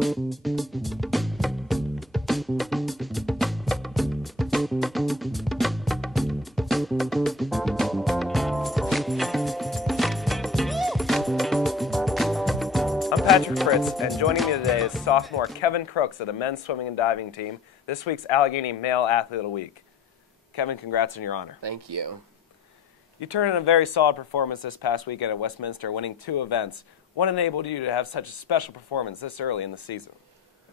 Patrick Fritz, and joining me today is sophomore Kevin Crooks of the men's swimming and diving team, this week's Allegheny Male Athlete of the Week. Kevin, congrats on your honor. Thank you. You turned in a very solid performance this past weekend at Westminster, winning 2 events. What enabled you to have such a special performance this early in the season?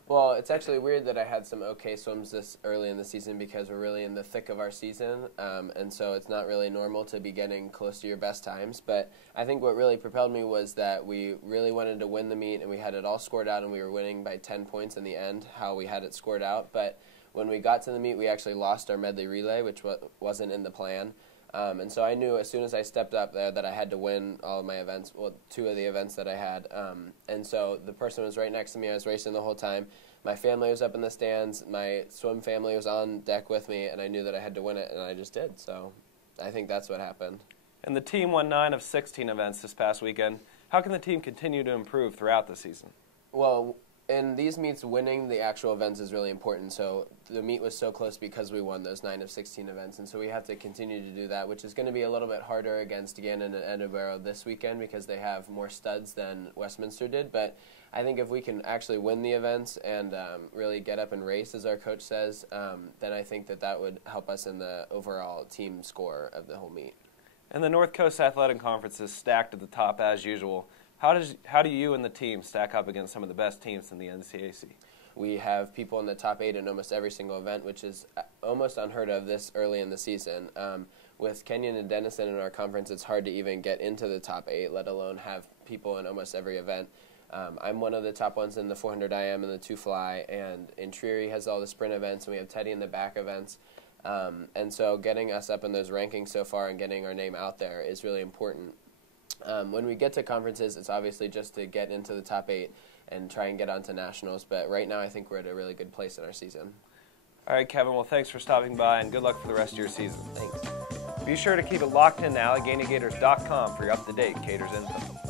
Well, it's actually weird that I had some okay swims this early in the season because we're really in the thick of our season, and so it's not really normal to be getting close to your best times. But I think what really propelled me was that we really wanted to win the meet, and we had it all scored out, and we were winning by 10 points in the end, how we had it scored out. But when we got to the meet, we actually lost our medley relay, which wasn't in the plan. And so I knew as soon as I stepped up there that I had to win all of my events, well, 2 of the events that I had. And so the person was right next to me. I was racing the whole time. My family was up in the stands. My swim family was on deck with me, and I knew that I had to win it, and I just did. So I think that's what happened. And the team won 9 of 16 events this past weekend. How can the team continue to improve throughout the season? Well, in these meets, winning the actual events is really important. So the meet was so close because we won those 9 of 16 events, and so we have to continue to do that, which is going to be a little bit harder against Gannon and Edinburgh this weekend because they have more studs than Westminster did. But I think if we can actually win the events and really get up and race, as our coach says, then I think that would help us in the overall team score of the whole meet. And the North Coast Athletic Conference is stacked at the top as usual. How do you and the team stack up against some of the best teams in the NCAC? We have people in the top 8 in almost every single event, which is almost unheard of this early in the season. With Kenyon and Denison in our conference, it's hard to even get into the top 8, let alone have people in almost every event. I'm one of the top ones in the 400 IM and the 2 fly, and Intriri has all the sprint events, and we have Teddy in the back events. And so getting us up in those rankings so far and getting our name out there is really important. When we get to conferences, it's obviously just to get into the top 8 and try and get onto nationals. But right now, I think we're at a really good place in our season. All right, Kevin. Well, thanks for stopping by, and good luck for the rest of your season. Thanks. Be sure to keep it locked in to AlleghenyGators.com for your up-to-date Gators info.